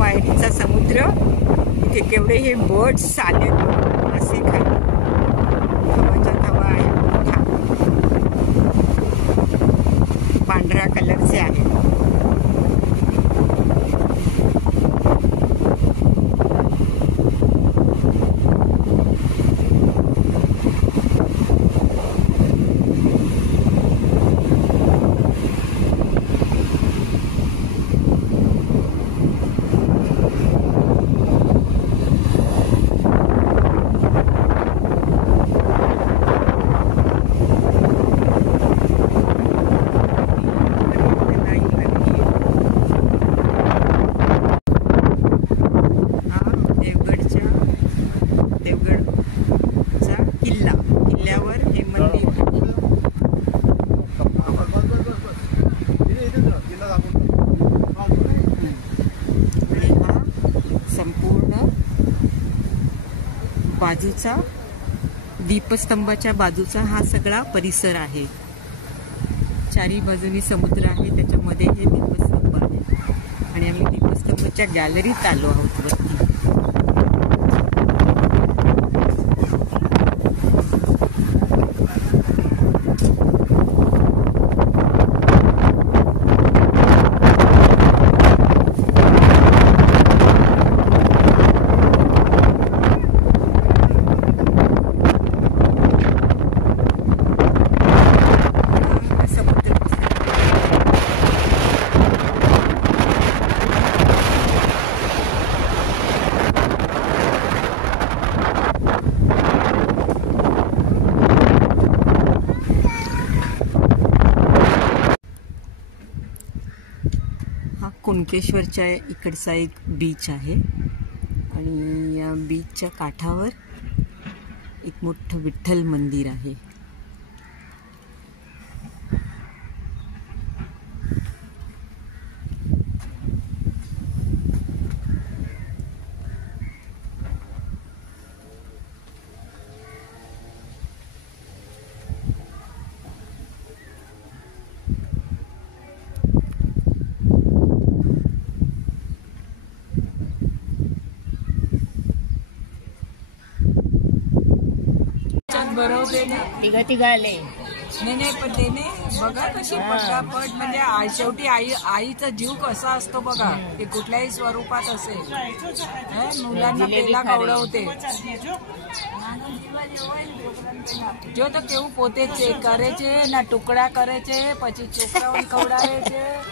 वायरीचा समुद्र. इथे केवढे हे बर्ड्स आले, मासे खाली, धवाच्या धवा आहे मोठा, पांढऱ्या कलरचे आहे. बाजूचा दीपस्तंभाच्या बाजूचा हा सगळा परिसर आहे. चारी बाजूनी समुद्र आहे, त्याच्यामध्ये हे दीपस्तंभ आहे. आणि आम्ही दीपस्तंभाच्या गॅलरीत आलो आहोत वरती. कुणकेश्वरच्या इकडचा एक बीच आहे आणि या बीचच्या काठावर एक मोठं विठ्ठल मंदिर आहे. तिघ आले नाही पण त्याने बघा कशी पटापट, म्हणजे शेवटी आईचा जीव कसा असतो बघा, की कुठल्याही स्वरूपात असेल, मुलांना पेला खवडवते. जो तो केवू पोते करे છે ના ટુકડા કરે છે, પછી છોકરાઓને ખવડાવે છે.